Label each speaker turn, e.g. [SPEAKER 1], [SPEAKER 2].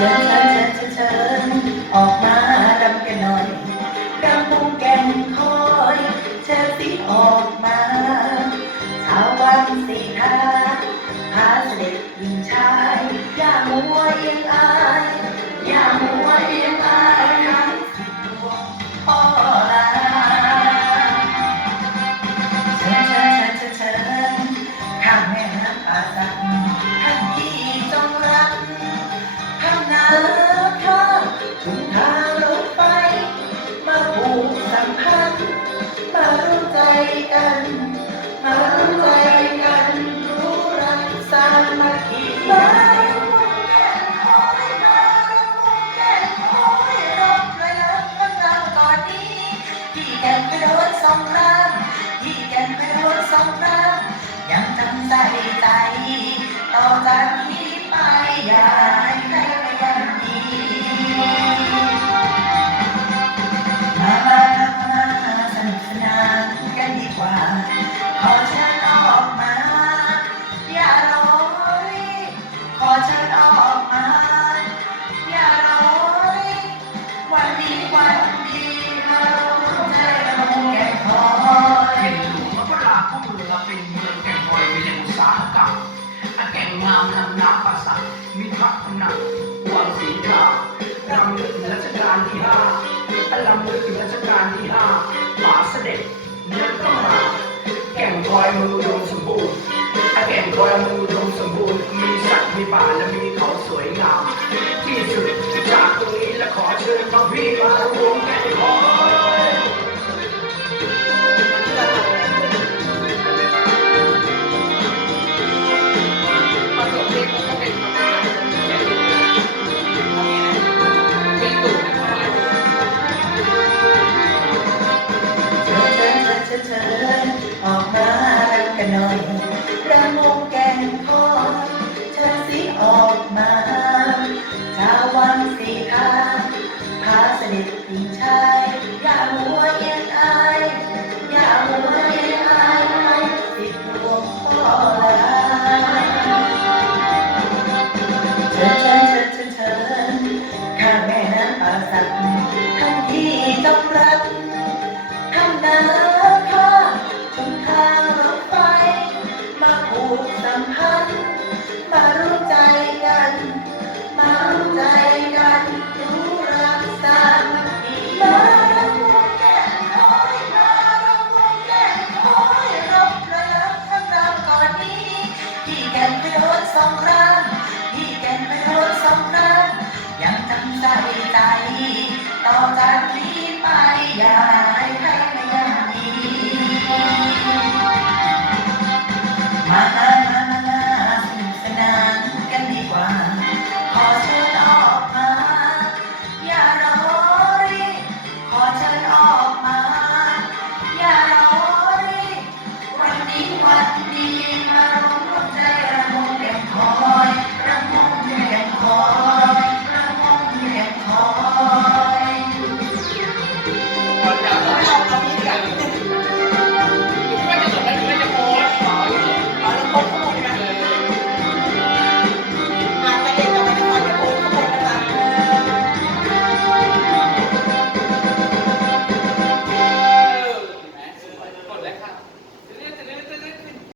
[SPEAKER 1] Thank you. ามพัาร่วใจกัน มาร่วใจกัน รู้รักสามัคคี ว่าขอเชิญออกมา อย่าร้อยขอเชิญออกมา อย่าร้อยวันดีวันดีมร่วมใจรงแก่คอย
[SPEAKER 2] เห็นหลวพระราเป็นเมืองแก่งคอยเป็แหล่งอุตสาหกรรแก่งงามลำน้ำประสักมีพระพนักวังศรีดารำลึกถึงรัชกาลที่ห้าลำลึกถึงรัชกาลที่ห้า แก่งคอยมือดมสมบูรณ์ถ้แก่งคอยมือดมสมบูรณ์ มีสัตว์มีป่าและมีเขาสวยงาม ที่สุด